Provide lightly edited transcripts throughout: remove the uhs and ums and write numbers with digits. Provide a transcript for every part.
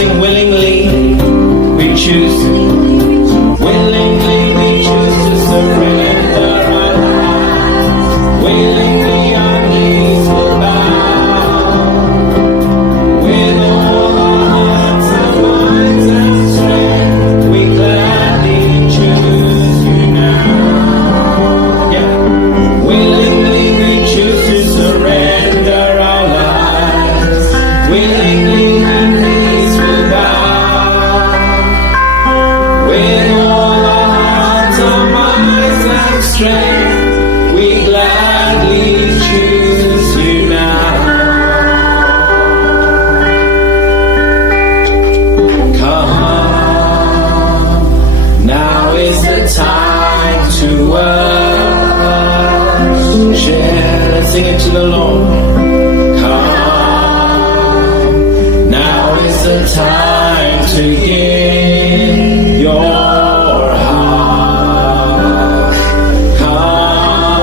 sing willingly. We choose. Willingly we choose to surrender our lives. Willingly our knees will bow. With all our hearts, our minds and strength, we gladly choose you now. Yeah. Willingly we choose to surrender our lives. Willingly our knees will bow. With all our hearts, our minds and strength, we gladly choose you now. Come, now is the time to worship. Let's sing it to the Lord. Come, now is the time to give your heart.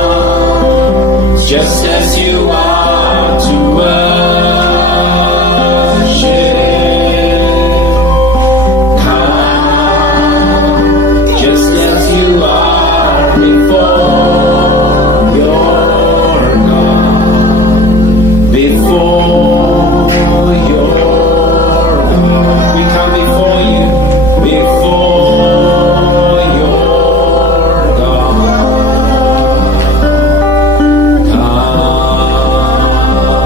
Come, just as you are to worship. Come, just as you are before your God. Before your God. We come before you. Before your God.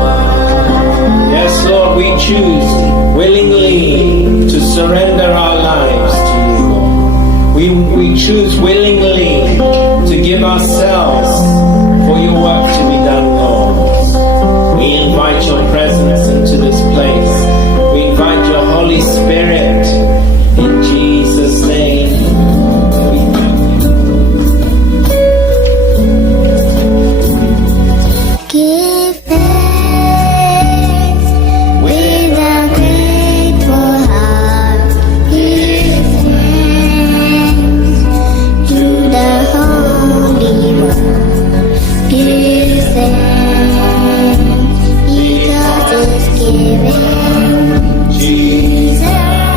Come. Yes, Lord, we choose willingly to surrender our lives to you, Lord. We choose willingly to give ourselves for your work to be done, Lord. We invite your presence into this place. We invite your Holy Spirit in Jesus' name. We thank you. Give thanks with a grateful heart. Give thanks to the Holy One. Give thanks because it's given. Jesus.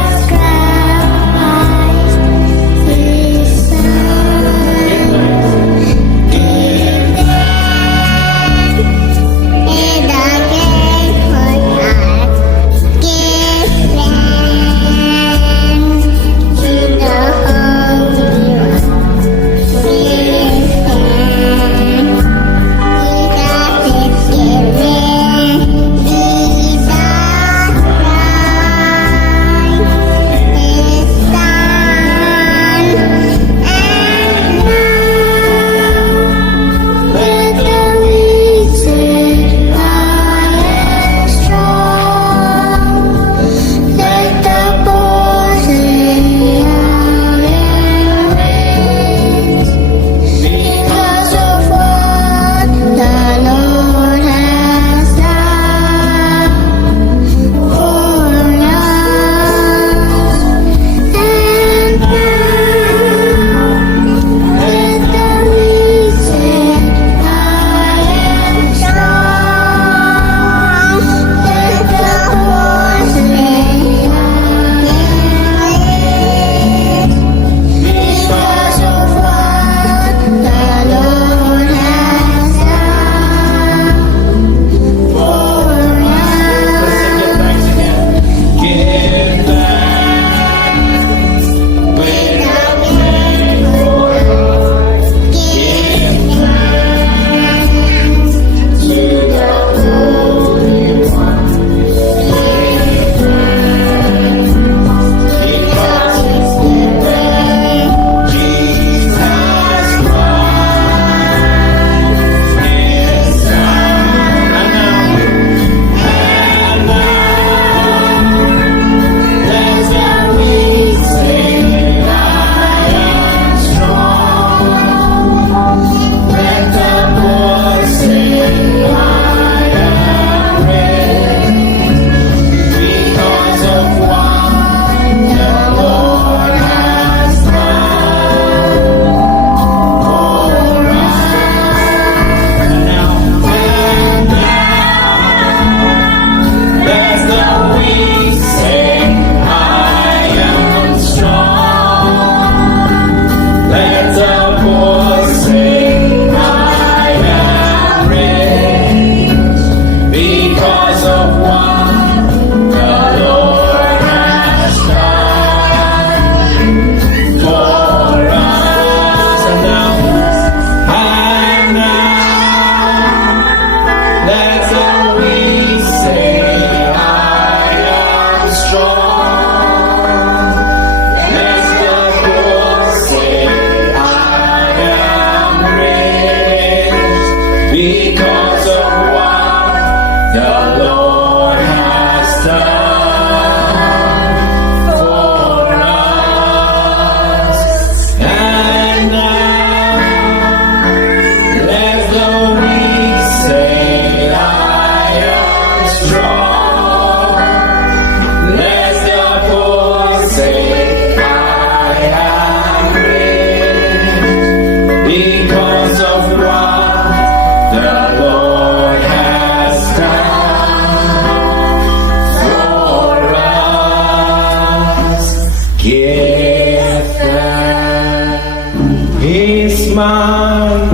mine.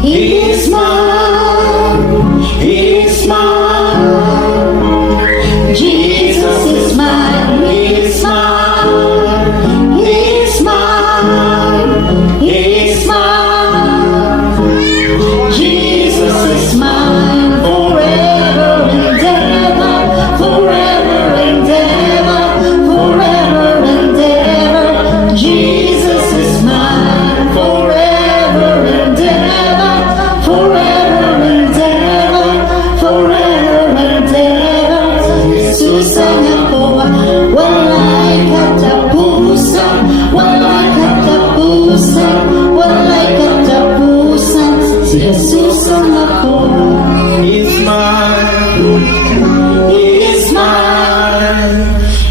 He is mine. He is mine. Jesus is mine. He is mine. He is mine. He is mine. Jesus is mine forever and ever, forever and ever, forever and ever. Jesus is mine forever and ever, forever and ever, forever and ever. Jesus ang ako, wala'y katapusan, wala'y katapusan, wala'y katapusan. Si Jesus ang ako. He is mine. He is mine.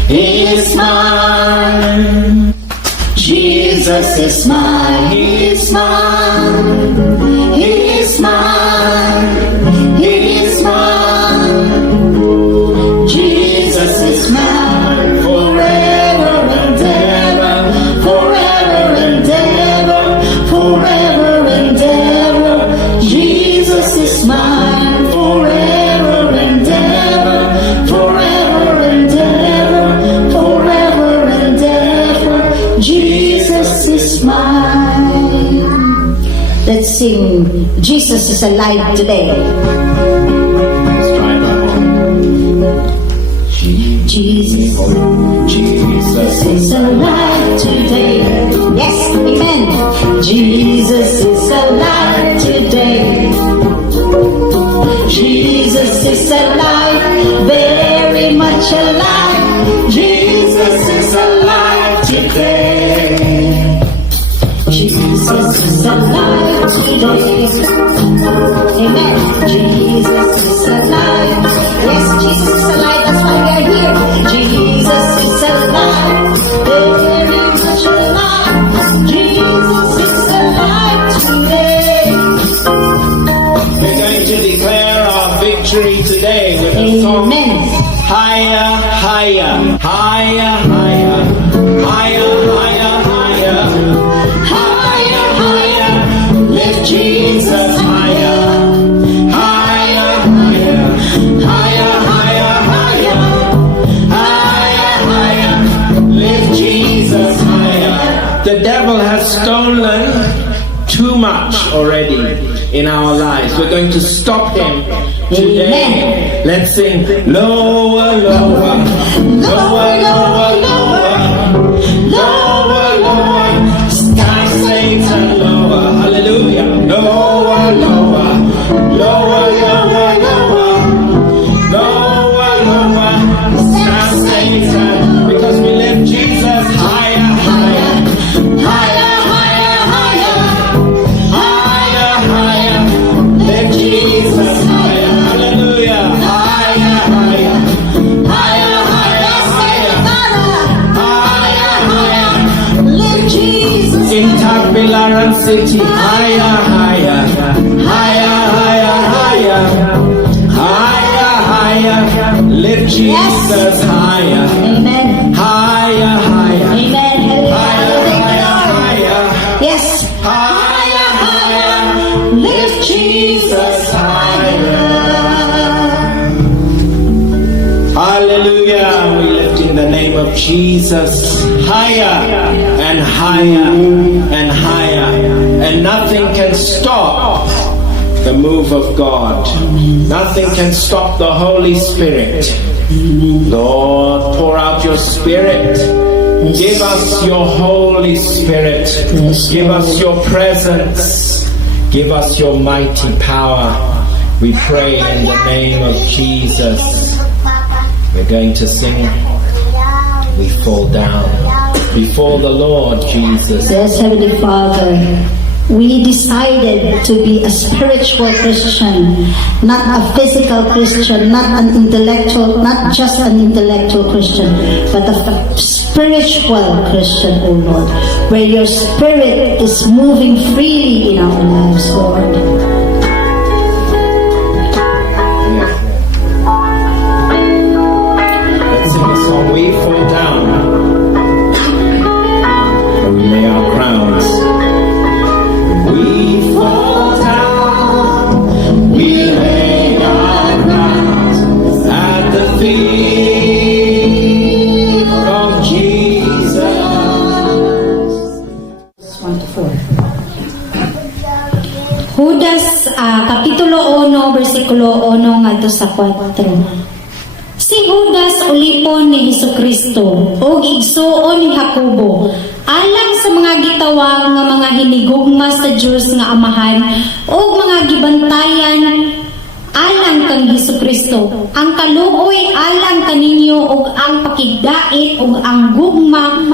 He is mine. Jesus is mine. He is mine. He is mine. He is mine. Jesus is mine forever and ever, forever and ever, forever and ever. Jesus is mine forever and ever, forever and ever, forever and ever. Jesus is mine. Let's sing Jesus is alive today. Let's try that one. Jesus. Jesus is alive today. Yes, amen. Jesus is alive today. Jesus is alive, very much alive. Jesus is alive today. Jesus is alive today. Amen. Jesus is alive. Yes, Jesus is alive. That's why we are here. Jesus is alive. Very much alive. Jesus is alive today. We're going to declare our victory today with a song. Amen. Higher, higher, higher, higher, higher, higher, higher, higher, higher. Lift Jesus higher, higher, higher, higher, higher, higher, higher, higher. Lift Jesus higher. The devil has stolen too much already in our lives. We're going to stop him today. Amen. Let's sing lower, lower, lower, lower, lower, lower, lower. Sky Satan lower. Hallelujah. Lower, lower, lower, lower, lower, lower, lower. Sky Satan, because we lift Jesus higher, higher, higher, higher, higher, higher, higher. Lift Jesus higher. Hallelujah. Higher, higher, higher, higher, higher, higher, higher. Lift Jesus. In Tagbilaran city, higher, higher, higher, higher, higher, higher, higher. Lift Jesus higher, Amen. higher, higher, Amen. higher, Thank you, higher, Lord. higher, Yes. higher, higher. Lift Jesus higher. Hallelujah. We lift in the name of Jesus higher and higher and higher. And nothing can stop the move of God. Nothing can stop the Holy Spirit. Lord, pour out your Spirit. Give us your Holy Spirit. Give us your presence. Give us your mighty power. We pray in the name of Jesus. We're going to sing. We fall down before the Lord Jesus. Yes, Heavenly Father, we decided to be a spiritual Christian, not a physical Christian, not an intellectual, not just an intellectual Christian, but a spiritual Christian, oh Lord, where your Spirit is moving freely in our lives, Lord. Let's sing the song, We Fall Down, and we lay our crowns. feet of Jesus. 1 to 4. Judas, Kapitulo 1, versikulo 1 ngadto sa 4. Si Judas ulipon ni Hesukristo o igsuon ni Jacobo alang sa mga gitawag nga mga hinigugma sa Dios nga Amahan o mga gibantayan alang kang Hesukristo. Ang kaluoy alang kaninyo o ang pakigdait o ang gugma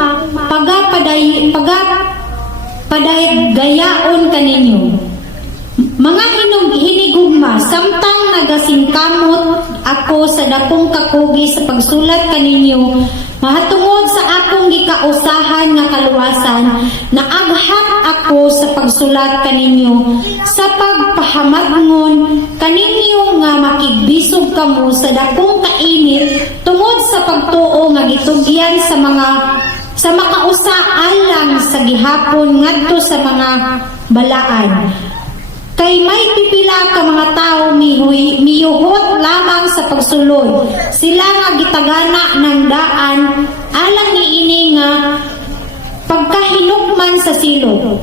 padaygayaon kaninyo. Mga hinigugma, samtang nagasingkamot ako sa dakong kakugi sa pagsulat kaninyo, mahatungod sa akong gikausahan nga kaluwasan, naaghap ako sa pagsulat kaninyo sa pagpahamatngon kaninyo nga makigbisog kamo sa dakong kainit tungod sa pagtuo nga gitugyan sa makausa alang sa gihapon ngadto sa mga balaan. Kay may pipila ka mga tao miyuhot lamang sa pagsulod. Sila nga gitagana ng daan alang niini nga pagkahinukman sa silog.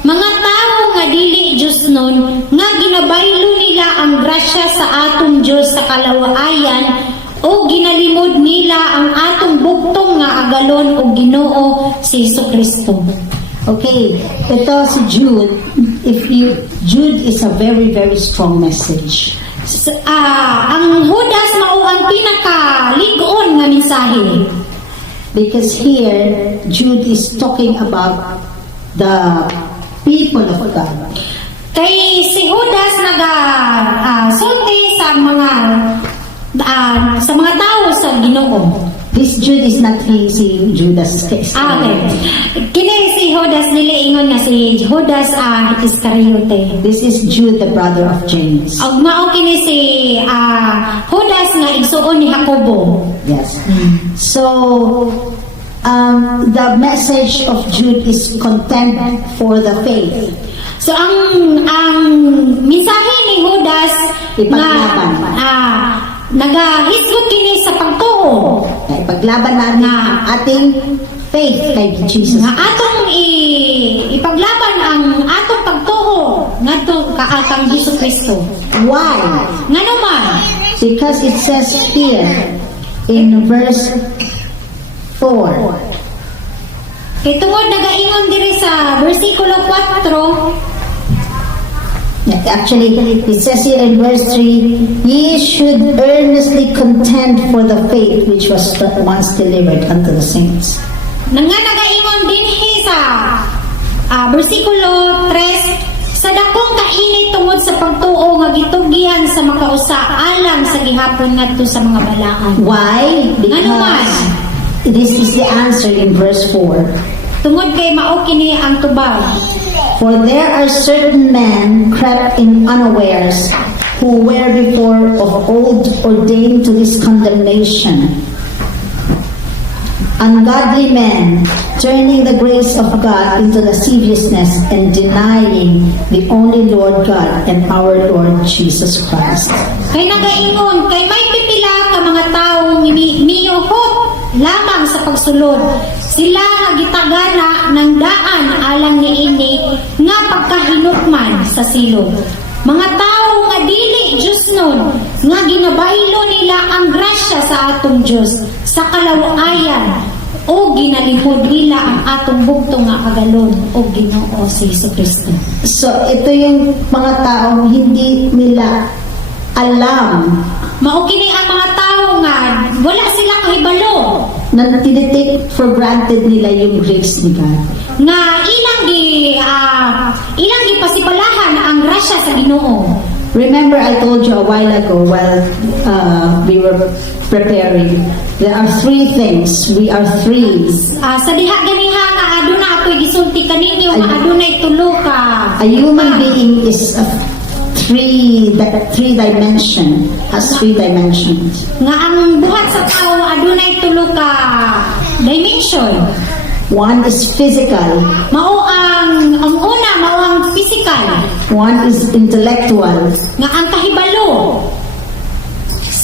Mga tao nga dili Diyos nun, nga ginabaylo nila ang grasya sa atong Diyos sa kalawaayan o ginalimod nila ang atong bugtong nga agalon o Ginoo si Hesukristo. Okay, ito si Jude. Jude is a very, very strong message. Ang Judas mao ang pinakaligon nga mensahe. Because here, Jude is talking about the people of God. Kay si Judas sulti sa mga tao sa Ginoo. This Jude is not si Judas case. Okay. Kini si Judas dili ingon nga si Judas Iscariote. This is Jude, the brother of James. Og mao kini si Judas nga igsuon ni Jacobo. Yes. So, the message of Jude is content for the faith. So ang mensahe ni Judas Ipaglaban. nagahisgot kini sa pagtuo. Paglaban natin ang ating faith kay Jesus. Nga atong ipaglaban ang atong pagtuo ngadto kang Hesukristo. Why? Ngano man? Because it says here in verse 4. Kay tungod nagaingon diri sa bersikulo 4. Actually, it says here in verse 3, ye should earnestly contend for the faith which was once delivered unto the saints. Nga nagaingon dinhi sa bersikulo 3, sa dakong kainit tungod sa pagtuo nga gitugyan sa makausa alang sa gihapon ngadto sa mga balaan. Why? Ano man? Because this is the answer in verse 4. Tungod kay mao kini ang tubag. For there are certain men crept in unawares, who were before of old ordained to this condemnation. Ungodly men, turning the grace of God into lasciviousness and denying the only Lord God and our Lord Jesus Christ. Kay nagaingon, kay may pipila ka mga taong miyuhot lamang sa pagsulod. Sila nga gitagana ng daan alang niini nga pagkahinukman sa silog. Mga tao nga dili Diyos nun, nga ginabaylo nila ang grasya sa atong Diyos sa kalawaayan o ginalihod nila ang atong bugtong nga agalon o Ginoo si Hesukristo. So ito yung mga taong hindi nila alam, Mao kini ang mga tao nga wala sila kahibalo na tinitake for granted nila yung grace ni God. nga ilang gipasipalahan ang grasya sa Ginoo. Remember, I told you a while ago while we were preparing, there are three things. We are three. Sa diha ganiha nga aduna atoy gisulti kaninyo nga adunay tulo ka. A human being is a three dimension, has three dimensions. Nga ang buhat sa tao adunay tulo ka dimension. One is physical, Mao ang una mao ang physical, one is intellectual, nga ang kahibalo.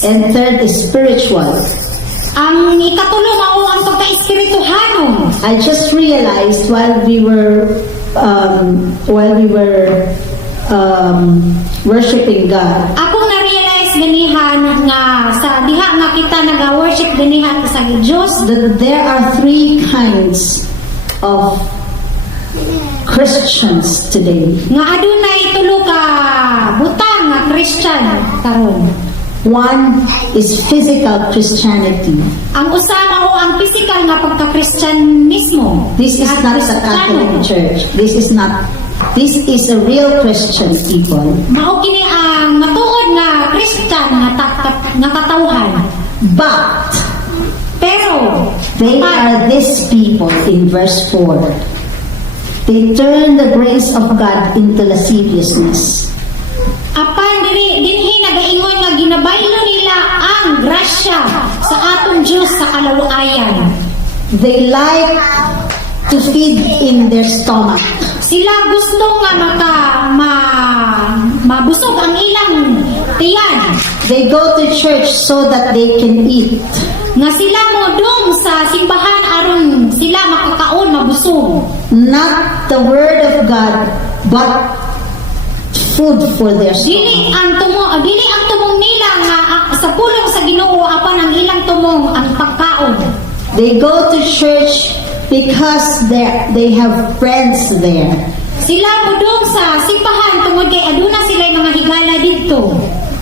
And third is spiritual. Ang ikatulo mao ang pagka-espirituhano. I just realized while we were worshiping God, Akong na-realize ganihan nga sa diha nga kita nag-worship ganihan sa Dios, that there are three kinds of Christians today. nga adunay tulo ka butang nga Christian karon. One is physical Christianity. Ang usa mao ang physical nga pagka-Kristyanismo. This is not the Catholic Church. This is a real Christian people. Mao kini ang matuod nga Christian nga katawhan. But Pero they are these people in verse 4. They turn the grace of God into lasciviousness. apan dinhi nagaingon nga ginabaylo nila ang grasya sa atong Dios sa kalauayan. They like to feed in their stomach. Sila gusto nga mabusog ang ilang tiyan. They go to church so that they can eat. Nga sila modong sa simbahan aron sila makakaon mabusog. Not the word of God, but food for their Dili stomach. ang tumong nila nga sa pulong sa Ginoo apan ang ilang tumong ang pagkaon. They go to church because they have friends there. Sila modong sa simbahan tungod kay aduna sila mga higala didto.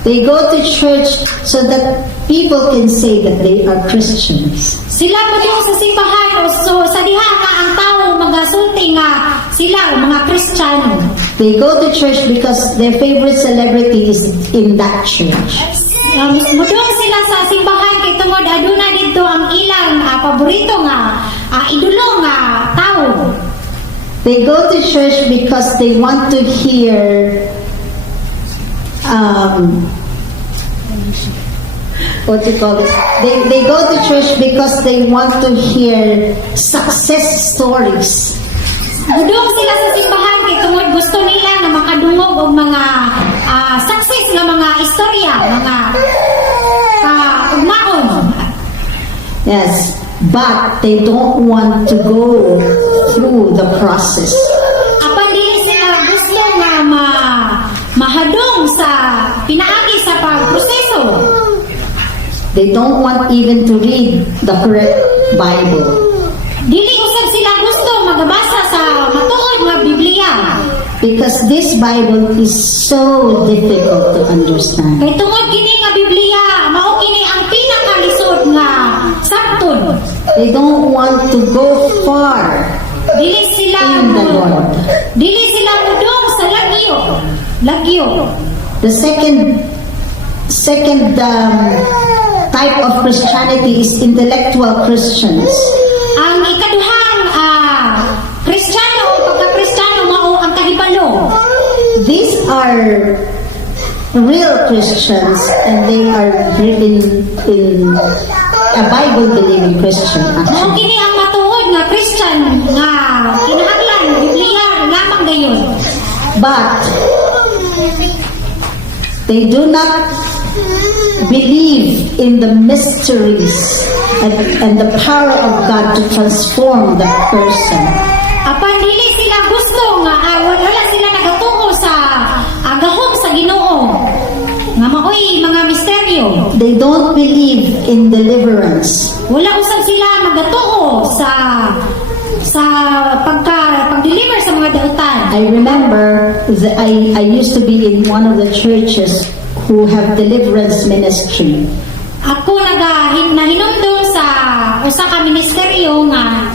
They go to church so that people can say that they are Christians. Sila modong sa simbahan so sa diha nga ang tawo magasulti nga sila mga Kristiyano. They go to church because their favorite celebrity is in that church. Mudong sila sa simbahan kay tungod aduna dito ang ilang paborito nga idolo nga tao. They go to church because they want to hear what do you call it? They go to church because they want to hear success stories. Mudong sila sa simbahan kay tungod gusto nila nga makadungog og mga success nga mga istorya, mga ugmaon. Yes, but they don't want to go through the process. Apan dili sila gusto nga mahadong sa pinaagi sa pagproseso. They don't want even to read the correct Bible. Dili usab sila gusto magabasa sa matuod nga Biblia. Because this Bible is so difficult to understand. Kay tungod kini nga Biblia, mao kini ang pinakalisod nga sabton. They don't want to go far Dili sila in the Lord. Dili sila mudong sa lagyo. The second type of Christianity is intellectual Christians. Ang ikaduhang Kristiyano, pagka-Kristiyano mao ang kahibalo. These are real Christians and they are in a Bible-believing Christian. Mao Actually. kini ang matuod nga Christian nga kinahanglan Biblia lamang gayon. But they do not believe in the mysteries and the power of God to transform the person. Apan dili sila gusto nga wala sila nagatuo sa gahom sa Ginoo. Nga maoy mga misteryo. They don't believe in deliverance. Wala usab sila magatuo sa pag-deliver sa mga dautan. I remember that I used to be in one of the churches who have deliverance ministry. Ako nahinumdum sa usa ka ministeryo nga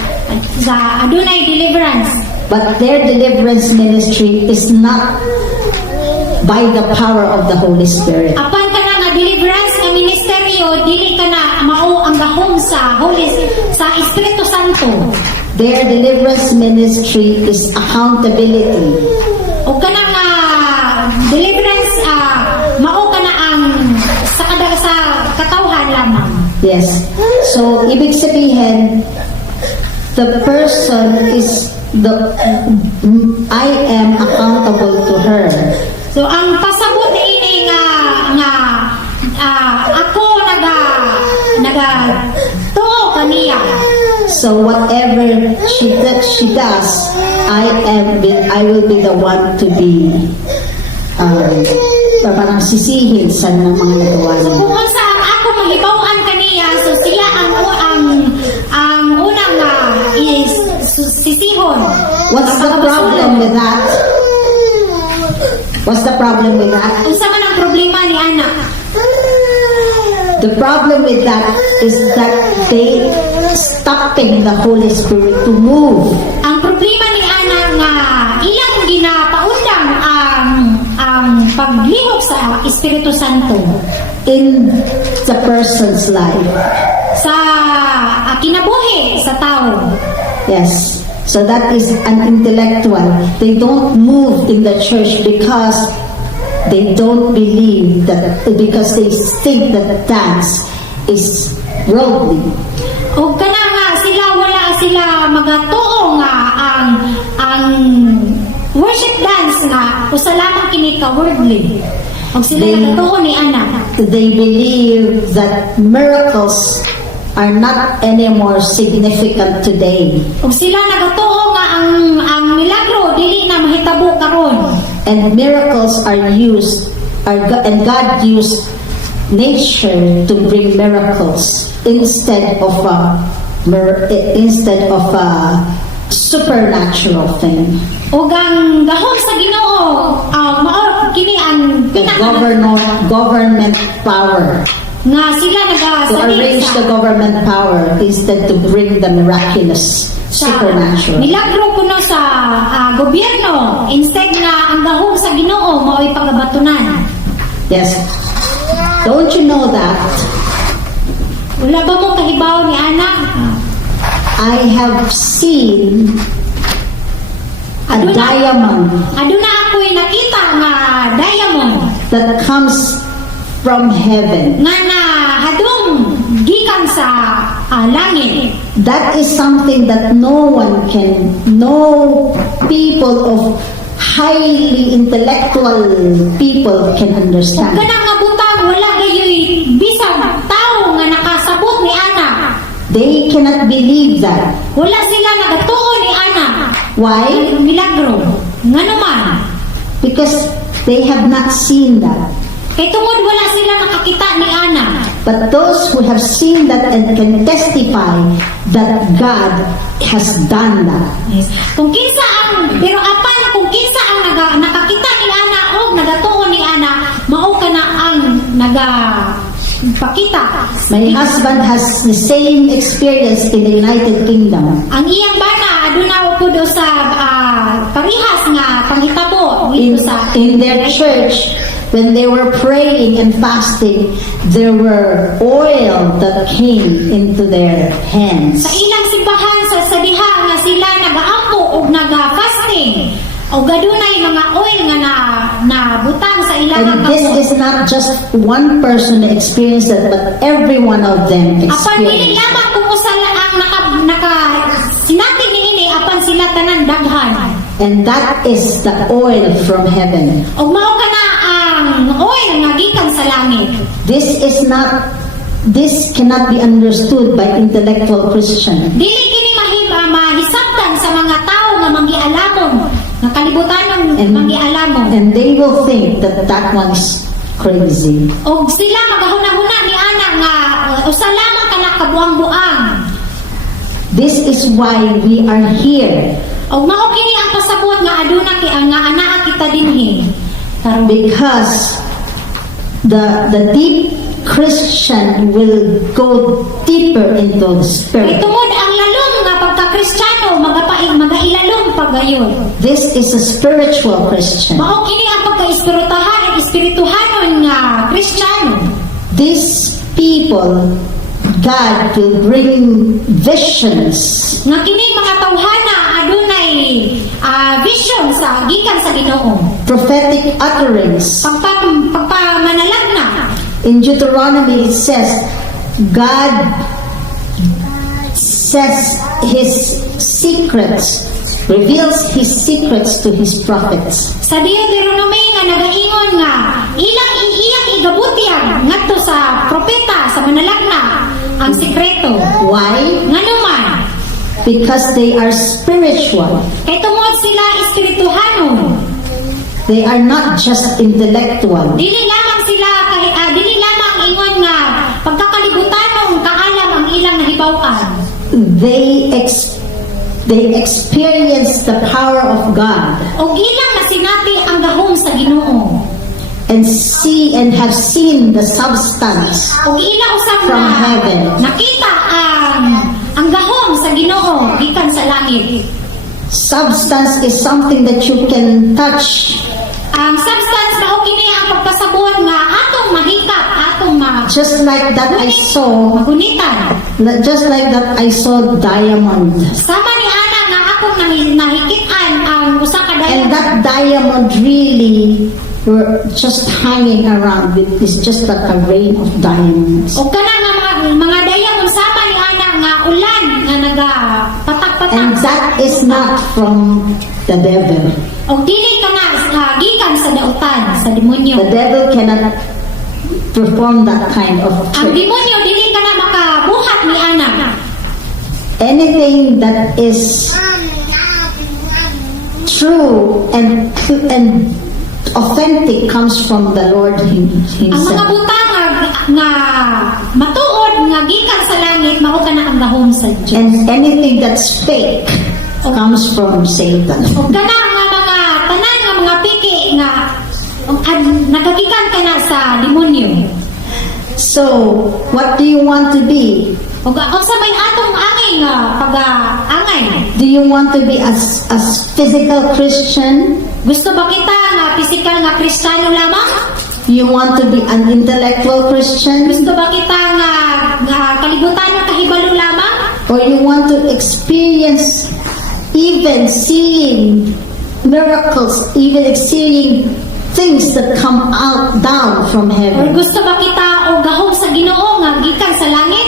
sa adunay deliverance. But their deliverance ministry is not by the power of the Holy Spirit. Apan kana nga deliverance nga ministeryo dili kana mao ang gahom sa Espiritu Santo. Their deliverance ministry is accountability. O kana nga deliverance mao kana ang sa katawhan lamang. Yes. So, ibig sabihin, the person is I am accountable to her. So ang pasabot ni ini nga ako nagatuo kaniya. So whatever she does, I will be the one to be parang sisihin sa mga nagawa So niya. kung sa ako mahibawan kaniya, so siya ang unang is sisihon. What's the problem with that? What's the problem with that? Unsa man ang problema ni Ana? The problem with that is that they stopping the Holy Spirit to move. Ang problema ni Ana nga ilang ginapaundang ang paglihok sa Espiritu Santo In the person's life. sa kinabuhi sa tao. Yes. So that is an intellectual. They don't move in the church because they don't believe that, because they think that dance is worldly. O kana nga wala sila magatuo nga ang worship dance nga usa lamang kini ka worldly. Og sila nagatuo ni Ana. They believe that miracles are not anymore significant today. Og sila nagatuo nga ang milagro dili na mahitabo karon. And miracles are used, and God used nature to bring miracles instead of a supernatural thing. Og ang gahom sa Ginoo mao kini ang The government power. nga sila To arrange the government power instead to bring the miraculous, supernatural. milagro kuno sa gobyerno instead nga ang gahom sa Ginoo mao'y pagabatunan. Yes. Don't you know that Wala ba mo kahibaw ni Ana? I have seen a diamond Aduna ako'y nakita nga diamond that comes from heaven. nga hadung gikan sa langit. That is something that no people of highly intellectual people can Ug understand. kanang nga butang wala gayoy bisag tao nga nakasabot ni Ana. They cannot believe that. Wala sila nagatuo ni Ana. Why? Milagro. Nga naman. Because they have not seen that. Kay tungod wala sila nakakita ni Ana. But those who have seen that and can testify that God has done that. Yes. Kung kinsa pero apan kung kinsa ang nakakita ni Ana o nagatuo ni Ana, mao kana ang pakita. My husband has the same experience in the United Kingdom. Ang iyang bana aduna pud sa parihas nga panghitabo dito sa In their church, when they were praying and fasting, there were oil that came into their hands. sa ilang simbahan sa diha nga sila nagaampo ug naga-fasting. O gadunay mga oil nga na butang sa ilang And this is not just one person that experienced that, but every one of them apan dili experienced. lamang kung usa ang naka sinati niini apan sila tanan daghan. And that is the oil from heaven. Og mao kana ang oil nga gikan sa langit. This cannot be understood by intellectual Christian. Dili kini mahisabtan sa mga tao nga manggialamon, nga kalibutanong manggialamon. And they will think that that one's crazy. Og sila magahuna-huna ni Ana nga usa lamang kana kabuang-buang. This is why we are here. Og mao kini ang pasabot nga aduna nga anaa kita dinhi. Because the deep Christian will go deeper into the Kay spirit. tungod ang lalong nga pagka-Kristiyano magailalom pagayon. This is a spiritual Christian. Mao kini ang espirituhanon nga Kristiyano. These people, God will bring visions. Nga kini mga tawhana adunay vision sa gikan sa Ginoo. Prophetic utterings. Pagpamanalagna. In Deuteronomy it says, God says His secrets, reveals His secrets to His prophets. Sa Deuteronomy nga nagaingon nga iyang igabutyag ngadto sa propeta sa manalagna ang sikreto. Why? Nganuman, Because they are spiritual. kay tungod sila espirituhanon. They are not just intellectual. Dili lamang sila dili lamang ingon nga pagkakalibutanong kaalam ang ilang nahibaw-an. They experience the power of God O ilang nasinati ang gahom sa Ginoo. and see and have seen the substance O ilang usab from na heaven. nakita ang gahom sa Ginoo gikan sa langit. Substance is something that you can touch. Ang substance mao kini ang pagpasabot nga atong mahikap, atong Just like that I saw, magunitan. just like that I saw diamond. Sama ni ana nga akong nahikitan ang usa ka And dayon. that diamond really were just hanging around. It's just like a rain of diamonds. O kana nga mga diamond sama ni ana nga ulan nga naga patak-patak. And that is not from the devil. O dili kana gikan sa dautan, sa demonyo. The devil cannot perform that kind of Ang trick. demonyo dili kana makabuhat ni ana. Anything that is true and authentic comes from the Lord Ang mga Himself. butang nga matuod nga gikan sa langit mao kana ang gahom sa Dios. And anything that's fake comes from Satan. O kana nga mga tanan nga mga piki nga nagagikan kana sa demonyo. So, what do you want to be? O sa may atong angay nga pag-angay. Do you want to be a physical Christian? Gusto ba kita nga physical nga Kristiyano lamang? You want to be an intellectual Christian? Gusto ba kita nga kalibutan ng kahibalo lamang? Or you want to experience even seeing miracles, even seeing things that come out down from Or heaven? gusto ba kita o gahom sa Ginoo nga gikan sa langit?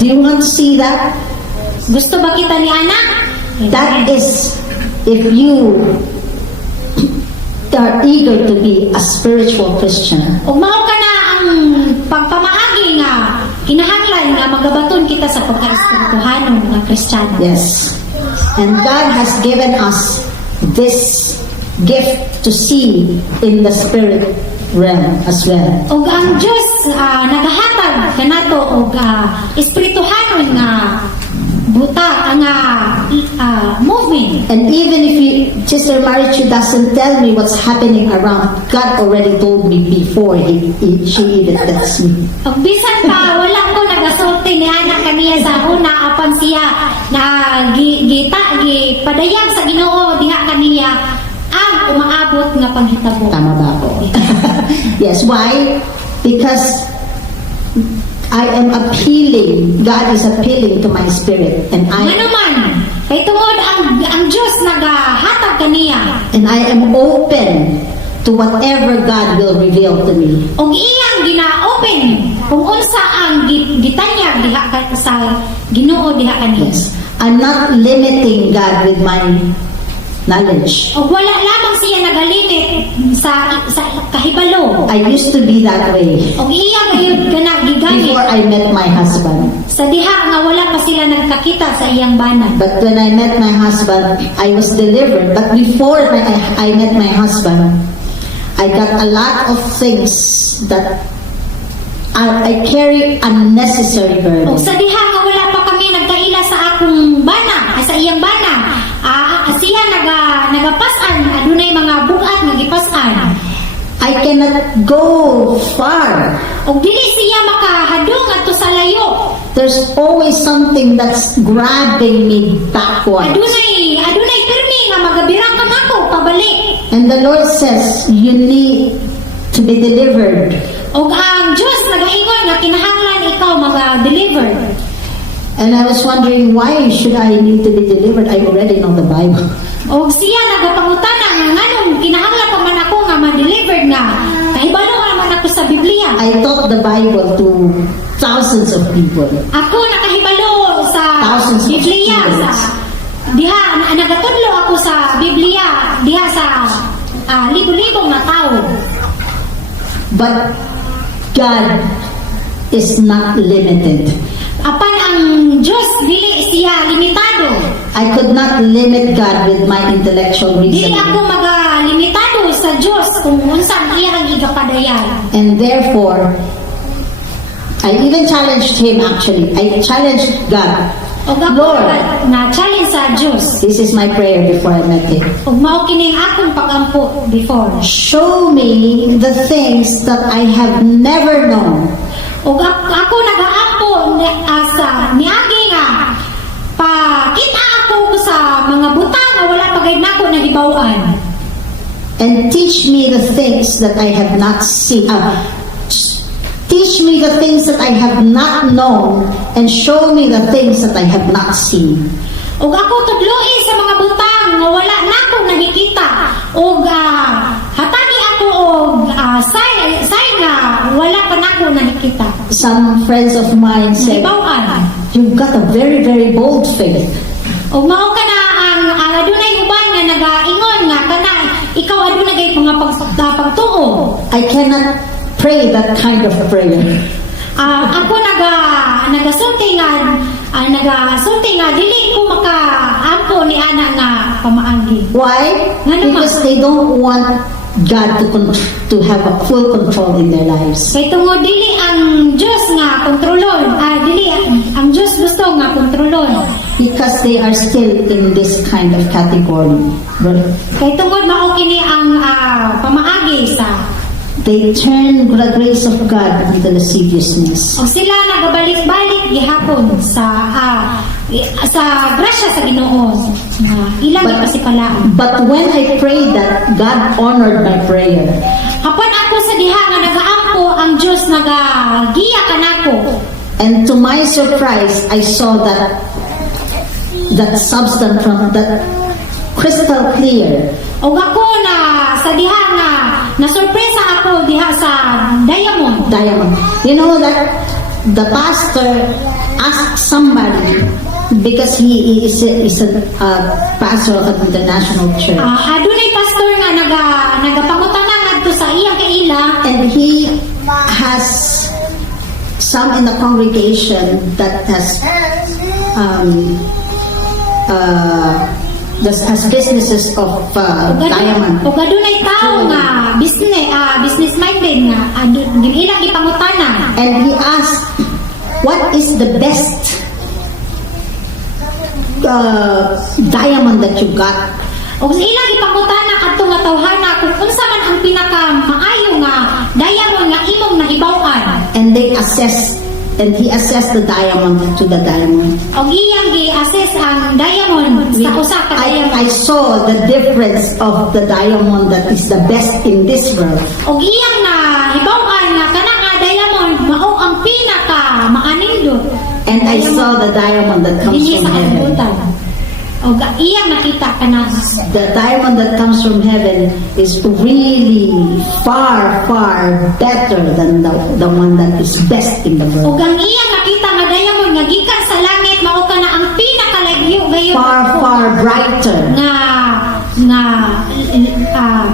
Do you want to see that? Gusto ba kita ni anak? That is if you are eager to be a spiritual Christian. O mao ka na ang pagpamaagi nga kinahanglan nga magabaton kita sa pagka-espirituhanon nga Kristiyano. Yes. And God has given us this gift to see in the spirit realm as well. Og ang Dios nagahatag kanato og espirituhanon nga buta nga movement. And even if Sister Marichu doesn't tell me what's happening around, God already told me before she even tells me. Og bisan pa wala ko nagasulti ni anak kaniya sa una apan siya na gipadayag sa Ginoo diha kaniya ang umaabot nga panghitabo. Tama ba ako? Yes. Why? Because I am appealing. God is appealing to my spirit, and Ano man, kay tungod ang Dios nagahatag kaniya. I am open to whatever God will reveal to me. Og iyang gina-open kung unsa ang gitanyag diha sa Ginoo diha kaniya. Yes. I'm not limiting God with my knowledge. Og wala lamang siya nagalimit sa kahibalo. I used to be that way Og iya gayud kana gigamit before I met my husband. sa diha nga wala pa sila nagkakita sa iyang banan. But when I met my husband, I was delivered. But before I met my husband, I got a lot of things that I carry unnecessary Og burden. sa diha nga wala pa kami nagkaila sa akong bana, sa iyang bana. Siya nagapasan, adunay mga bugat nga gipasan. I cannot go far. Og dili siya makahadung adto sa layo. There's always something that's grabbing me backwards. Adunay pirmi nga magabirang ka nako pabalik. And the Lord says, you need to be delivered. Og ang Dios nagaingon nga kinahanglan ikaw maga-deliver. And I was wondering, why should I need to be delivered? I already know the Bible. Og siya nagapangutana nga nganong kinahanglan pa man ako nga ma-delivered nga. Kahibalo naman ako sa Biblia. I taught the Bible to thousands of people. Ako nakahibalo sa Thousands of Biblia sa students. diha nagatudlo ako sa Biblia diha sa libo-libong na tao. But God is not limited. Diyos dili siya limitado. I could not limit God with my intellectual Dili reasoning. ako limitado sa Diyos kung unsa iya ang igapadayan. And therefore, I even challenged him actually. I challenged God. O ako Lord, na challenge sa Diyos. this is my prayer before I met him. O mao kining akong pagampo before. Show me the things that I have never known. O ako nagaampo sa niagi nga pakita ako sa mga butang nga wala pa gayud nako nahibaw-an. And teach me the things that I have not seen. Teach me the things that I have not known, and show me the things that I have not seen. Ug ako tudloi sa mga butang nga wala nako nakikita. Ug hatagi ako og say nga wala pa nako nakikita. Some friends of mine said, Nahibaw-an. "You've got a very, very bold faith." Ug mao kana ang adunay uban nga nagaingon nga kana ikaw adunay gay mga pagtuo. I cannot pray that kind of prayer. Ako nagasulti nga dili ko makaampo ni ana nga pamaagi. Why? Nga naman. Because they don't want God to have a full control in their lives. Kay tungod dili ang Dios nga kontrolon, dili ang Dios gusto nga kontrolon. Because they are still in this kind of category. Kay tungod mao kini ang pamaagi sa They turn the grace of God into lasciviousness. og sila nagabalik-balik gihapon sa grasya sa Ginoo nga ilang ipasipalaan. But when I prayed that, God honored my prayer. Kapag ako sa diha nga nagaampo ang Dios nagagiya kanako. And to my surprise, I saw that substance from that crystal clear. Og ako na sa diha nga nasurpresa ako diha sa diamond. You know that the pastor asked somebody, because he is a pastor of an international church, Adunay pastor nga nagapangutana ngadto sa iyang kaila. and he has some in the congregation that has businesses of diamond. Og adunay tao nga business minded nga ilang ipangutana. And he asked, what is the best diamond that you got? Og sa ilang ipangutana kadto nga tawhana kung unsa man ang pinaka maayo nga diamond nga imong nahibaw-an. And he assessed the diamond to the diamond. Og iyang gi-assess ang diamond sa usa ka diamond. I saw the difference of the diamond that is the best in this world. Og iyang na hibaw-an nga kana nga diamond mao ang pinaka maanindot. And I saw the diamond that comes Dinhi from sa heaven. kalibutan. Og iyang nakita kana The diamond that comes from heaven is really far, far better than the one that is best in the og world. ang iyang nakita nga diamond nga gikan sa langit mao kana ang pinakalagyo gayon Far, far brighter. nga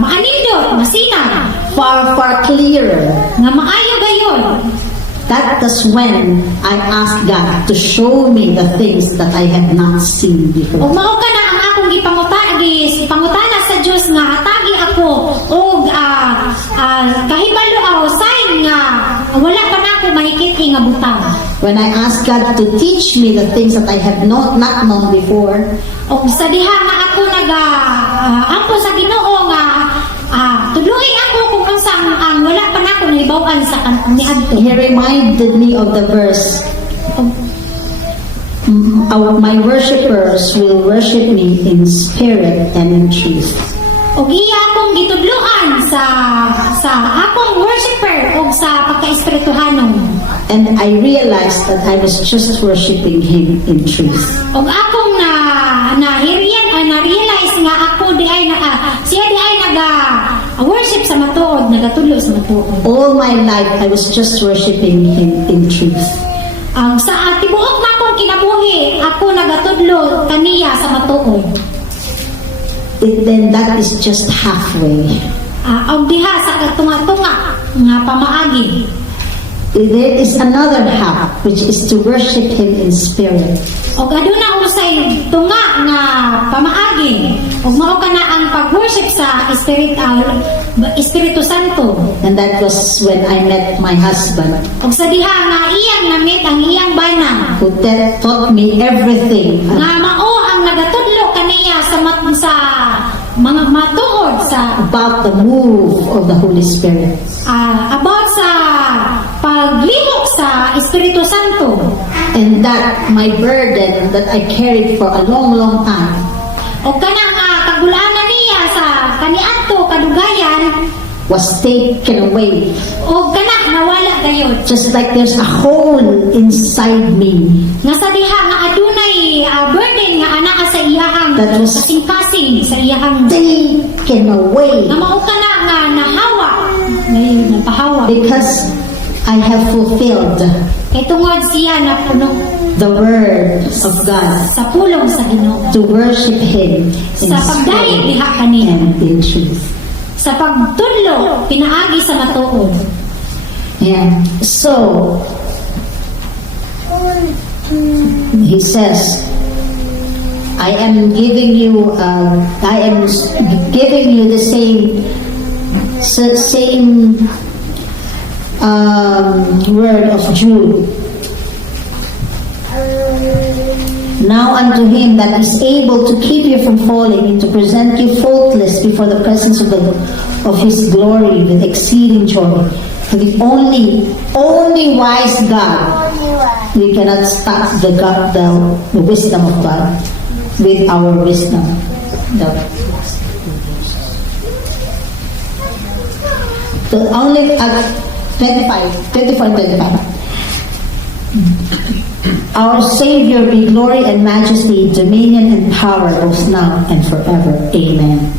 maanindot masinag Far, far clearer. nga maayo gayon. That is when I asked God to show me the things that I had not seen Og before. mao kana ang akong gipangutana sa Dios nga hatagi ako og kahibalo aw sign nga wala pa nako mahikit nga butang. When I asked God to teach me the things that I had not known before, Og sa diha nga ako ampo sa Ginoo nga tudloy ako kung unsa ang wala pa nako nahibaw-an sa niadto. He reminded me of the verse, my worshipers will worship me in spirit and in truth. Og iya akong gitudloan sa akong worshiper og sa pagka-espirituhanon. And I realized that I was just worshiping Him in truth. Og akong na-realize nga ako siya di ay worship sa matuod, nagatudlo sa matuod. All my life, I was just worshiping Him in truth. Ang sa tibuok na akong kinabuhi, ako nagatudlo kaniya sa matuod. Then that is just halfway. Og diha sa katunga-tunga nga pamaagi. there is another half, which is to worship Him in spirit. O aduna usay tunga nga pamaagi. O mao kana ang pag-worship sa Espiritu Santo. And that was when I met my husband, O sa diha nga iyang namit ang iyang bana. who taught me everything Nga mao ang nagatudlo kaniya sa mga matuod sa about the move of the Holy Spirit. about sa paglihok sa Espiritu Santo. And that my burden that I carried for a long, long time O kana nga kagulaanan niya sa kaniadto kadugayan. was taken away. O kana nawala gayud. Just like there's a hole inside me Nga sa diha nga adunay burden nga anaa sa iyahang That was- kasing-kasing sa iyahang taken away nga mao kana nga nahawa. Ngayon napahawa. because I have fulfilled Kay tungod siya na puno the word of God, sa pulong sa Ginoo. to worship Him in Sa pagdayeg spirit diha kaniya. and in truth. Sa pagtudlo pinaagi sa matuod. Yeah. So He says, I am giving you the same word of Jude. Now unto Him that is able to keep you from falling and to present you faultless before the presence of His glory with exceeding joy. To the only wise God. We cannot stop the wisdom of God with our wisdom. The only 24 and 25. Our Savior be glory and majesty, dominion and power both now and forever. Amen.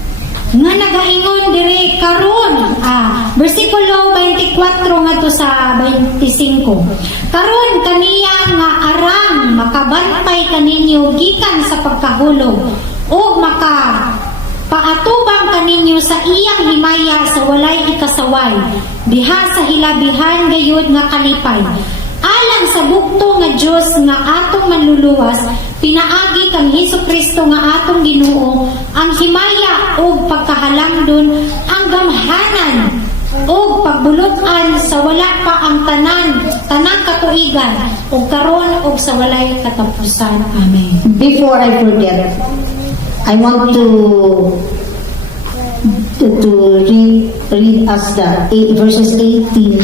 Nga nagaingon diri karon bersikulo 24 ngadto sa 25. Karon kaniya nga aram makabantay kaninyo gikan sa pagkahulog o paatubang kaninyo sa iyang himaya sa walay ikasaway diha sa hilabihan gayud nga kalipay. Alang sa bugto nga Dios nga atong manluluwas, pinaagi kang Hesukristo nga atong Ginoo ang himaya ug pagkahalangdon, ang gamhanan ug pagbulutan sa wala pa ang tanang katuigan ug karon ug sa walay katapusan. Amen. Before I forget, I want to read us the verses 18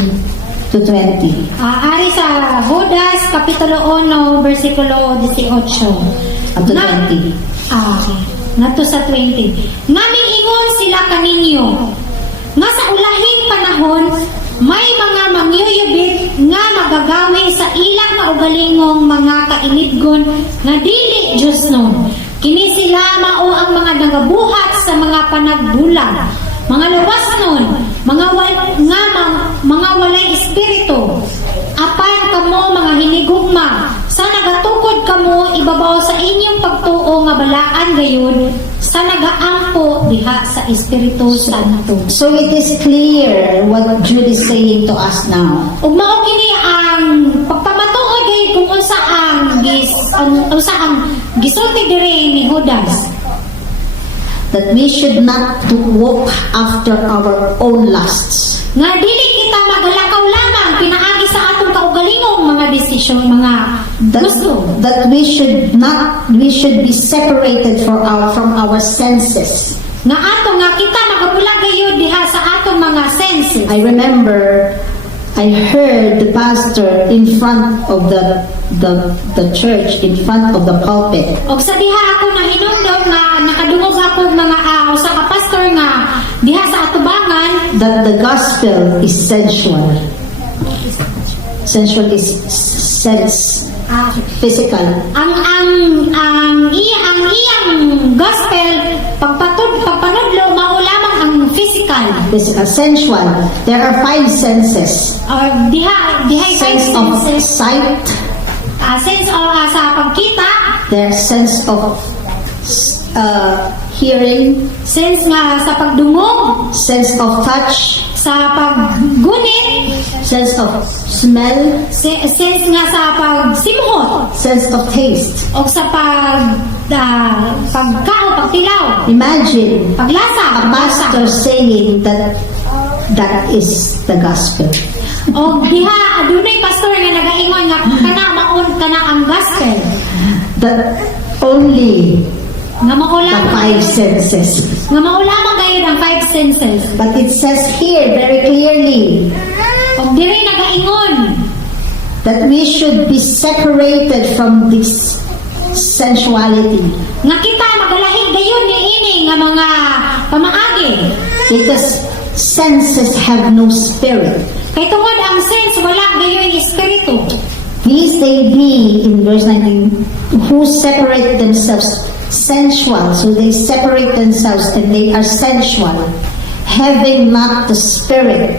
to 20. Ari sa Judas kapitulo 1 bersikulo 18 Up to 20. Nato sa 20. Namiingon sila kaninyo nga sa ulahing panahon may mga mangyuyubit nga magagawi sa ilang kaugalingong mga kailidgon nga dili Diyos nun. Kini sila mao ang mga nagabuhat sa mga panagbulag, mga luwas nun, mga walay espiritu. Apan kamo mga hinigugma, sa nagatukod kamo ibabaw sa inyong pagtuo nga balaan gayon, sa nagaampo diha sa Espiritu Santo. So it is clear what Jude is saying to us now. Ug mao kini ang pagpamatuod gayud kung unsa ang gisulti diri ni Judas. That we should not walk after our own lusts. Nga dili kita magalakaw lamang pinaagi sa atong kaugalingong mga desisyon, mga gusto. That we should be separated from our senses. Nga ato nga kita magabulag gayud diha sa atong mga senses. I remember I heard the pastor in front of the church, in front of the pulpit. Og sa diha ako nahinungdom nga nakadungog ako mga usa ka pastor nga diha sa atubangan That the gospel is sensual. Sensual is sense, physical. ang iyang gospel pagpanudlo mao lamang ang physical. Physical, sensual. There are 5 senses. Diha Sense of sight. sense sa pagkita, There's sense of hearing, sense nga sa pagdungog, sense of touch, sa paggunit, sense of smell, sense nga sa pagsimuhot sense of taste. o sa pagkao, pagtilaw, Imagine paglasa, a pastor saying that that is the gospel. O diha adunay pastor nga nagaingon nga kana maun kana ang gospel. That only Nga mao the lamang five senses. nga mao lamang gayud ang five senses. But it says here very clearly O diri nagaingon that we should be separated from this sensuality nga kita magalahi gayon ni ini nga mga pamaagi. because senses have no spirit. Kay tungod ang sense wala gayon espiritu. These they be, in verse 19, who separate themselves sensual. So they separate themselves and they are sensual, having not the spirit.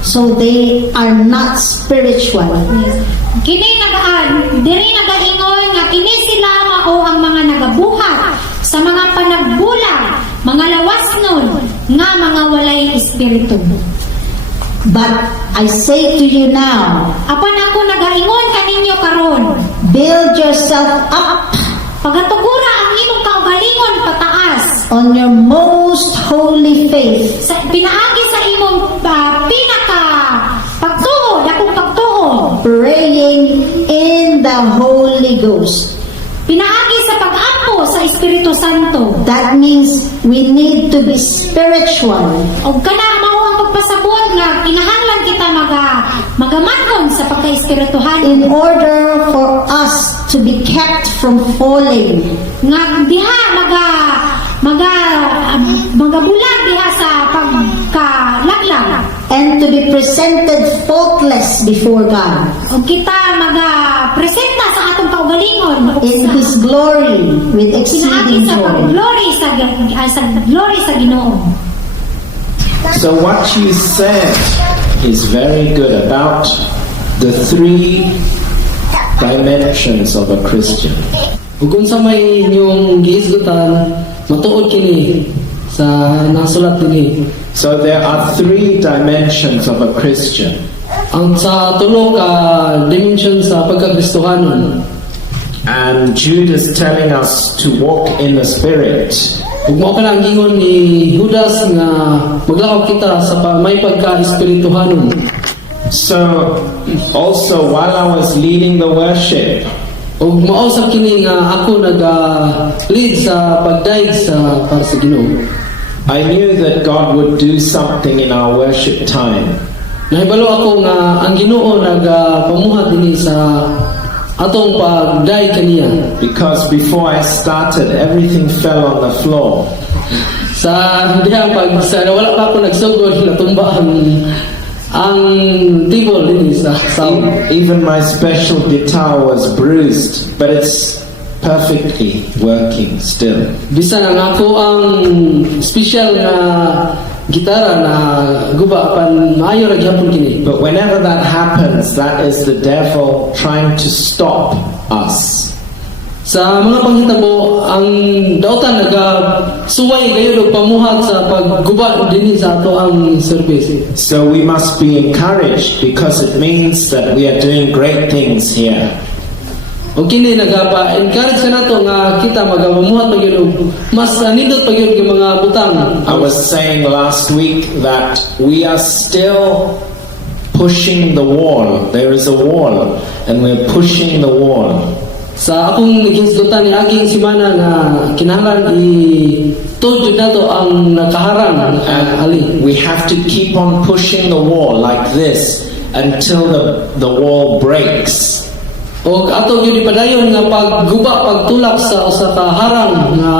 So they are not spiritual. Kini diri nagaingon nga kini sila mao ang mga nagabuhat sa mga panagbulag, mga lawasnon nga mga walay espiritu. But I say to you now, Apan ako nagaingon kaninyo karon, build yourself up pagatugura ang imong kaugalingon pataas on your most holy faith, sa pinaagi sa imong pinaka pagtuo, dakong pagtuo. praying in the Holy Ghost. Pinaagi sa pag-ampo sa Espiritu Santo. That means we need to be spiritual O kana mao ang pagpasabot nga kinahanglan kita magamaton sa pagka-espirituhan in order for us to be kept from falling. nga diha magabulag diha sa pagkalaglag. And to be presented faultless before God O kita presenta sa atong kaugalingon in sa His glory with pinaagi exceeding sa joy. glory sa Ginoo. So what you said is very good about the three dimensions of a Christian. Ug unsa may inyong giisgutan, matuod kini sa nasulat dinhi. So there are three dimensions of a Christian. Ang sa tulo ka dimension sa pagkakristohanon. And Jude is telling us to walk in the Spirit. Ug mao kana ang gingon ni Judas nga maglakaw kita sa may pagka-espirituhanon. So also while I was leading the worship, Ug mausap kini nga ako lead sa pagdaig sa para sa Ginoo. I knew that God would do something in our worship time. Nahibalo ako nga ang Ginoo pamuhat dinhi sa atong pagdaig kaniya. Because before I started, everything fell on the floor. Sa diha wala pa ako nagsugod natumba ang table dinhi sa sound. Even my special guitar was bruised, but it's perfectly working still. Bisan ang ako ang special na gitara na guba pan maayo ra gyapon kini. But whenever that happens, that is the devil trying to stop us. Sa mga panghitabo ang dautan suway gayud og pamuhat sa pagguba dinhi sa ato ang service. So we must be encouraged because it means that we are doing great things here. O kini encourage ka nato nga kita magamuhat pagyud og mas nindot pagyud nga mga butang. I was saying last week that we are still pushing the wall. There is a wall and we're pushing the wall. Sa akong nagisgutan ni aging simana nga kinahanglan i-tudjud nato ang nakaharang ali. We have to keep on pushing the wall like this until the wall breaks. O ato gyud ipadayon nga pagguba pagtulak sa usa ka harang nga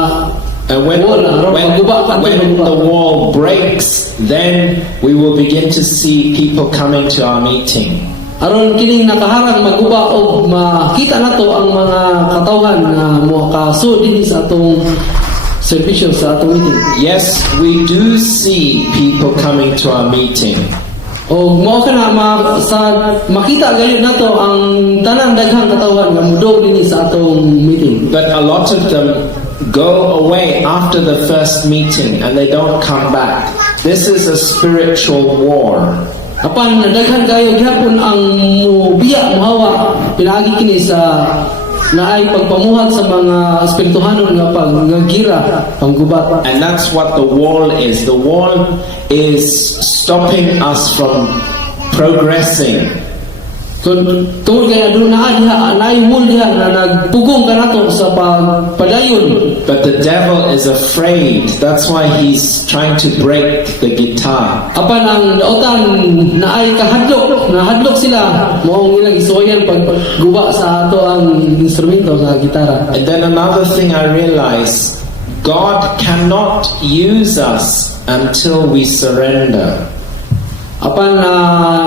And when the wall breaks, then we will begin to see people coming to our meeting. Aron kining nakaharang maguba og makita nato ang mga katawhan nga moakaso dinhi sa atong servisyo sa atong meeting. Yes, we do see people coming to our meeting. O mao kana makita gayud nato ang tanan daghang katawhan nga mudog dinhi sa atong meeting. But a lot of them go away after the first meeting and they don't come back. This is a spiritual war. Apan daghan kayo gihapon ang biya mohawa pinaagi kini sa naay pagpamuhat sa mga espirituhanon nga paggira panggubat. And that's what the wall is. The wall is stopping us from progressing. Tungod kay aduna diha naay wall diha na nagpugong kanato sa pagpadayon. But the devil is afraid. That's why he's trying to break the guitar. Apan ang daotan naay nahadlok sila moong ilang isuyan pagguba sa ato ang instrumento sa gitara. And then another thing I realize, God cannot use us until we surrender. Apan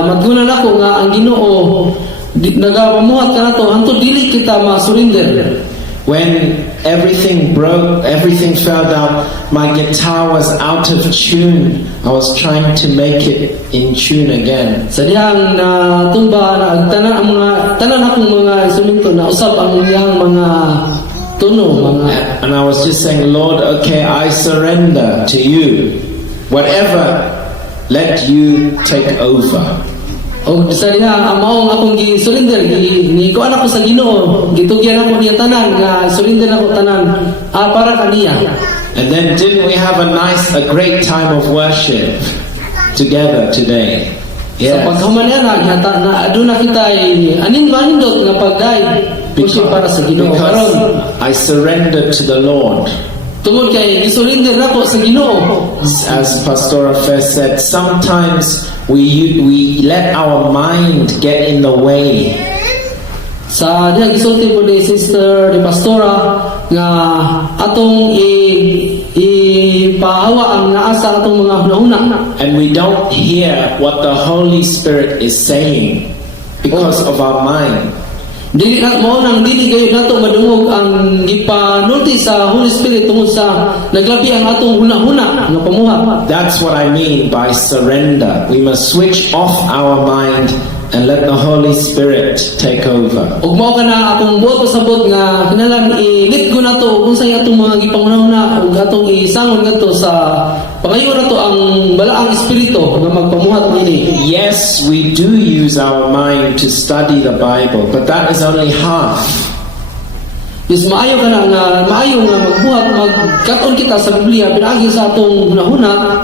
madgunan ako nga ang Ginoo nagapamuhat kanato hangtod dili kita ma-surrender. When everything broke, everything fell down, my guitar was out of tune. I was trying to make it in tune again. Sa dihang tumba na tanan akong mga instrumento na usab ang iyang mga tuno mga. And I was just saying, Lord, okay, I surrender to you. Whatever, let you take over. O sa diha ang maong akong gi-surrender ni kuan ako sa Ginoo, gitugyan ako niya tanan nga surrender ako tanan para kaniya. And then didn't we have a great time of worship together today? Sa paghuman na aduna kita anin manindot nga pagday para sa Ginoo because karon I surrendered to the Lord. tungod kay gi-surrender ako sa Ginoo. As Pastor Afes said, sometimes we let our mind get in the way. Sa diha gisulti po ni Sister ni Pastora nga atong ipahawa ang naasa atong mga hunahuna. And we don't hear what the Holy Spirit is saying because of our mind. Dili na mo nang dili kayo nato madungog ang gipanulti sa Holy Spirit tungod sa naglabi ang atong hunahuna nga pamuhat. That's what I mean by surrender. We must switch off our mind and let the Holy Spirit take over. Ug mao kana akong buot pasabot nga kinahanglan i-let go nato kung sa atong mga gipangunahuna ug atong isangon ngadto sa pangayo nato ang balaang espiritu nga magpamuhat ini. Yes, we do use our mind to study the Bible, but that is only half. Is maayo kana nga maayo nga magbuhat magkaton kita sa Biblia pinaagi sa atong hunahuna.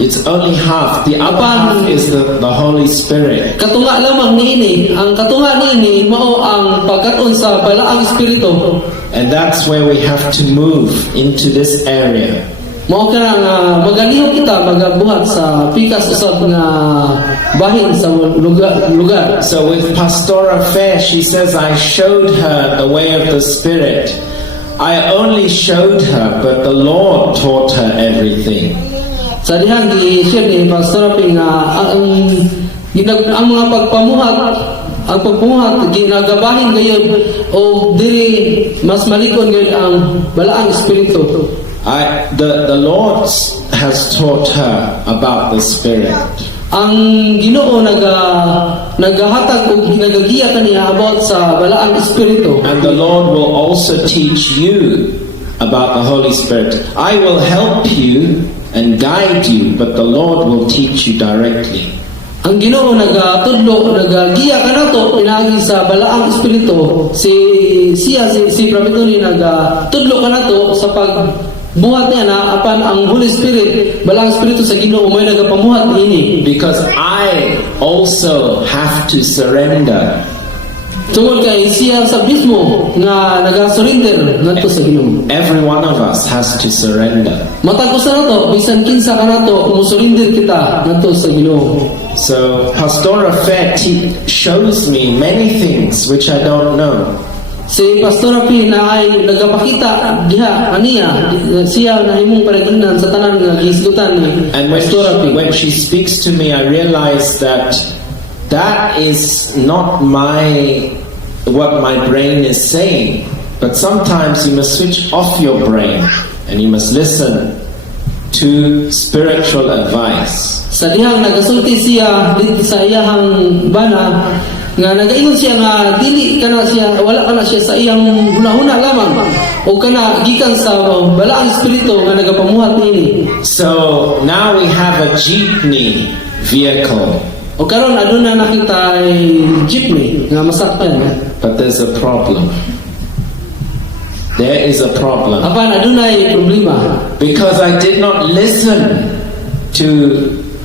It's only half. The other half is the Holy Spirit. Katunga lamang niini. Ang katunga niini mao ang pagkaton sa balaang espiritu. And that's where we have to move into this area. Mao kana nga maganiho kita magabuhat sa pikas usab nga bahin sa lugar. So with Pastora Fair, she says, I showed her the way of the Spirit. I only showed her, but the Lord taught her everything. Sa dihang gi-share ni Pastor Ping ang mga pagpamuhat ginagabahin gayon o diri mas malikon gayon ang balaang espiritu. The Lord has taught her about the Spirit. Ang Ginoo nagahatag og nagagiya kaniya about sa balaang espiritu. And the Lord will also teach you about the Holy Spirit. I will help you and guide you, but the Lord will teach you directly. Ang Ginoo nagatudlo, nagagiya kanato pinaagi sa balaang espiritu. Si Prophet ni nagatudlo kanato sa pagbuhat niya na apan ang Holy Spirit, balaang espiritu sa Ginoo may nagapamuhat niini. Because I also have to surrender. Tungod kay siya sa mismo nga nagasurrender ngadto sa Ginoo. Every one of us has to surrender. Matag usa nato bisan kinsa kanato musurrender kita ngadto sa Ginoo. So Pastora Fair shows me many things which I don't know. Si Pastora P na ay nagapakita diha aniya siya na himong paraginan sa tanan nga gihisgutan ni And Pastora P. when she speaks to me, I realize that is not what my brain is saying. But sometimes you must switch off your brain and you must listen to spiritual advice. Sa dihang nagasulti siya dito sa iyahang bana nga nagaingon siya nga dili kana siya wala kana siya sa iyang hunahuna lamang o kana gikan sa balaang espiritu nga nagapamuhat niini. So now we have a jeepney vehicle O karon aduna nakita jeepney nga masakpan. But there's a problem. There is a problem. Apan aduna problema. Because I did not listen to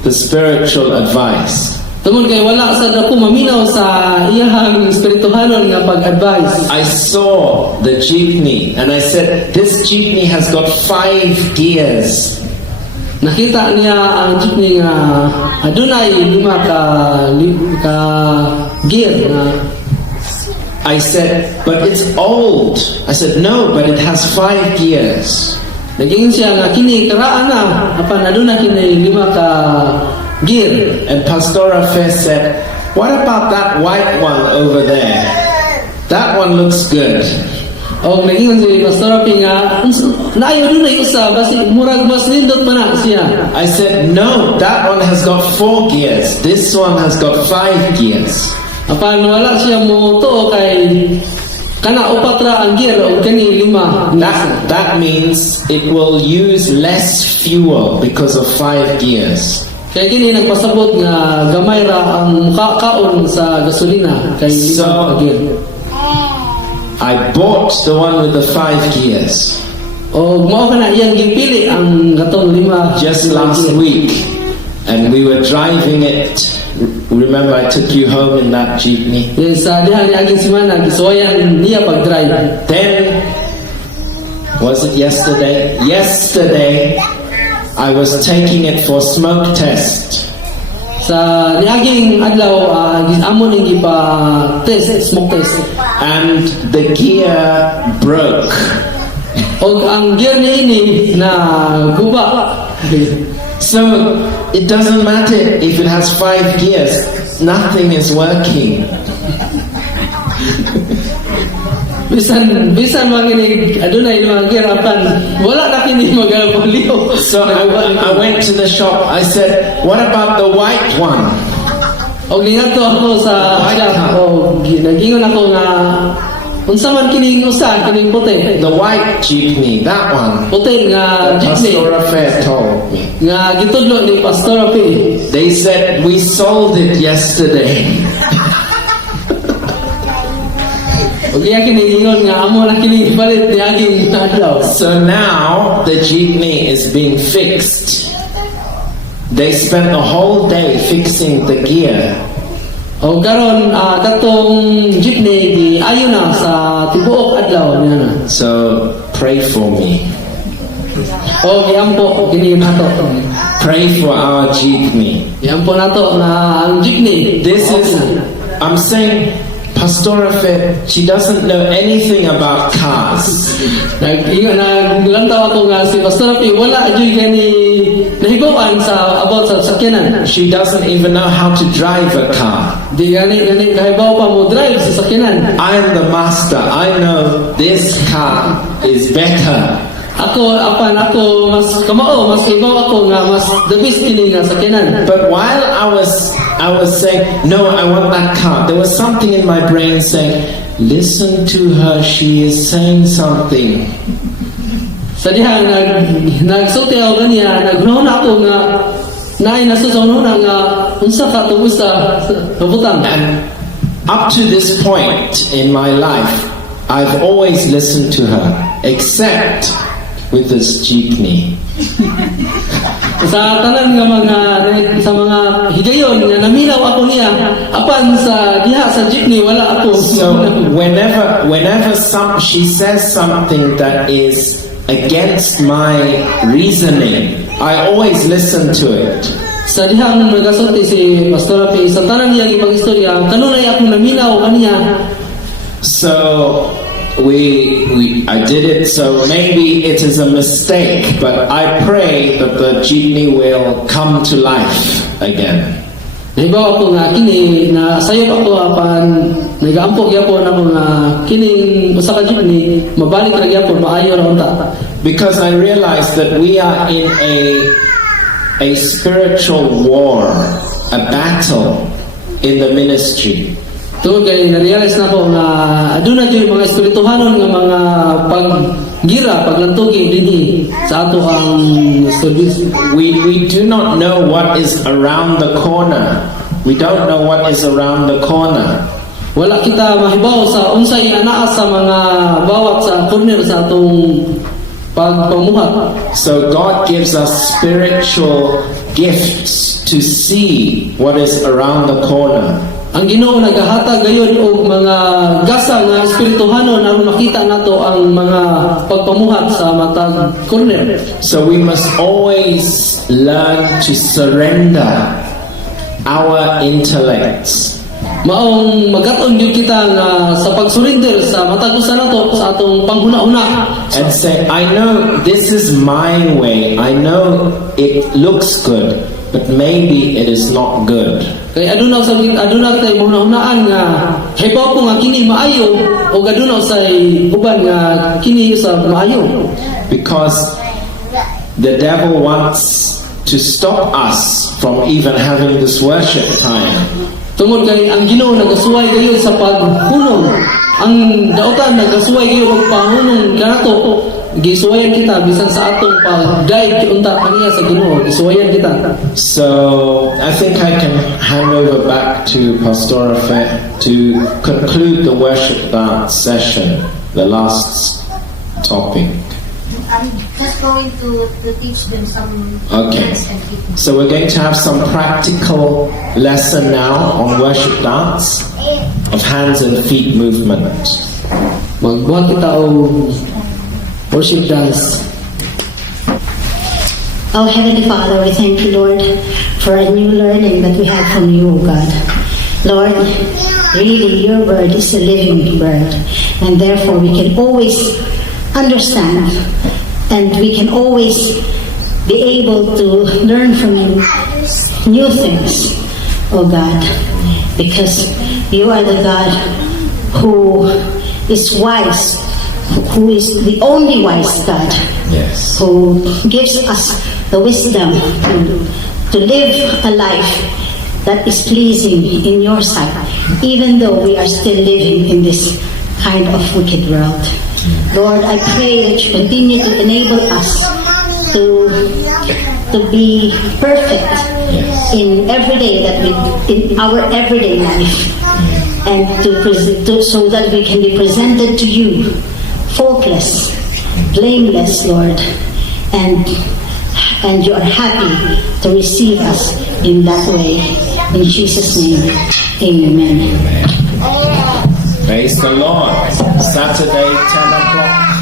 the spiritual advice. Tungod kay wala sad ako maminaw sa iyahang espirituhanon nga pag-advise. I saw the jeepney and I said, this jeepney has got 5 gears. Nakita niya ang jeepney nga adunay 5 ka gear na. I said, but it's old. I said, no, but it has 5 gears. Naging siya nga kini karaan na apan aduna kini 5 ka gear. And Pastor Affair said, what about that white one over there? That one looks good. O naging si Pastor Api nga naayo doon ay usa basi murag mas nindot man na siya. I said, no, that one has got 4 gears. This one has got 5 gears. Apan wala siya mo tuo kay kana upat ra ang gear o kani 5. That means it will use less fuel because of 5 gears. Kaya kini nagpasabot nga gamay ra ang kaon sa gasolina kay 5 ka gear. I bought the one with the 5 gears. O mao kana iyang gipili ang katong 5 just last week, and we were driving it. Remember, I took you home in that jeepney. Yes, sa diha ni aging semana gisuwayan niya pag-drive. Then, was it yesterday? Yesterday, I was taking it for smoke test. Sa niaging adlaw amo ning gipa test smoke test And the gear broke. og ang gear niya ini na guba. So it doesn't matter if it has 5 gears, nothing is working. Bisan manginig adunay mga gear apan wala na kini magalapolio. So I went to the shop. I said, what about the white one? Og ningadto ako sa shop og nagingon ako nga unsa man kining usa kining puti. The white jeepney, that one. Puti nga jeepney Pastor Affair told me. nga gitudlo ni Pastor Api. They said, we sold it yesterday. Og iya kiningon nga amo na kini ipalit ni aging adlaw. So now the jeepney is being fixed. They spent the whole day fixing the gear. O karon katong jeepney di ayo na sa tibuok adlaw niya na. So pray for me. O giampo kini nato. Pray for our jeepney. Giampo nato na ang jeepney. This is, I'm saying, Pastor Affair, she doesn't know anything about cars. Naglantaw ako nga si Pastor Api wala jud gani nahibawan sa about sa sakyanan. She doesn't even know how to drive a car. Di gani nahibaw pa mo drive sa sakyanan. I'm the master. I know this car is better. Ako mas kamao mas ibaw ako nga mas the best kini nga sakyanan. But while I was saying, no, I want that car, there was something in my brain saying, listen to her, she is saying something. Sa diha nagsulti ako ganiya, naghunahon ako nga naay nasusunod nga unsa ka tumusta nabutang. And up to this point in my life, I've always listened to her, except with this jeepney. Sa tanan nga sa mga higayon nga naminaw ako niya apan sa diha sa jeepney wala ako. So whenever she says something that is against my reasoning, I always listen to it. Sa dihang nagasulti si Pastor Api sa tanan niya ipang istorya kanunay ako naminaw kaniya. So I did it, so maybe it is a mistake, but I pray that the jeepney will come to life again. Nahibaw ako nga kini na sayop ako apan nagaampo gyapon ako nga kining usa ka jeepney mabalik ra gyapon maayo ra unta. Because I realized that we are in a spiritual war, a battle in the ministry. Tungod kay na-realize na ko nga aduna jud mga espirituhanon nga mga paglantugi dinhi sa ato ang service. We do not know what is around the corner. We don't know what is around the corner. Wala kita mahibaw sa unsay anaa sa mga bawat sa corner sa atong pagpamuhat. So God gives us spiritual gifts to see what is around the corner. Ang Ginoo nagahatag gayon og mga gasa nga espirituhanon aron makita nato ang mga pagpamuhat sa matag corner. So we must always learn to surrender our intellects. Maong magaton gyud kita nga sa pagsurrender sa matag usa nato sa atong panghuna-una And say, I know this is my way. I know it looks good, but maybe it is not good. kay aduna tay mahuna-hunaan nga hibaw ko nga kini maayo o aduna say uban nga kini sa maayo. Because the devil wants to stop us from even having this worship time. Tungod kay ang Ginoo nagasuway gayon sa paghunong. Ang dautan nagasuway gayon og panghunong kanato. Gisuwayan kita bisan sa atong pag-guide unta kaniya sa Ginoo. Gisuwayan kita. So I think I can hand over back to Pastor Fe to conclude the worship dance session, the last topic. I'm just going to teach them some Okay. dance and fitness. So we're going to have some practical lesson now on worship dance of hands and feet movement. Magbuhat kita og worship dance. Oh, Heavenly Father, we thank you, Lord, for a new learning that we have from you, O God. Lord, really, your word is a living word, and therefore we can always understand, and we can always be able to learn from you new things, O God, because you are the God who is wise, who is the only wise God, Yes. who gives us the wisdom to live a life that is pleasing in your sight, even though we are still living in this kind of wicked world. Lord, I pray that you continue to enable us to be perfect in every day in our everyday life, and so that we can be presented to you faultless, blameless, Lord, and you are happy to receive us in that way. In Jesus' name, amen. Praise the Lord. Saturday, 10 o'clock.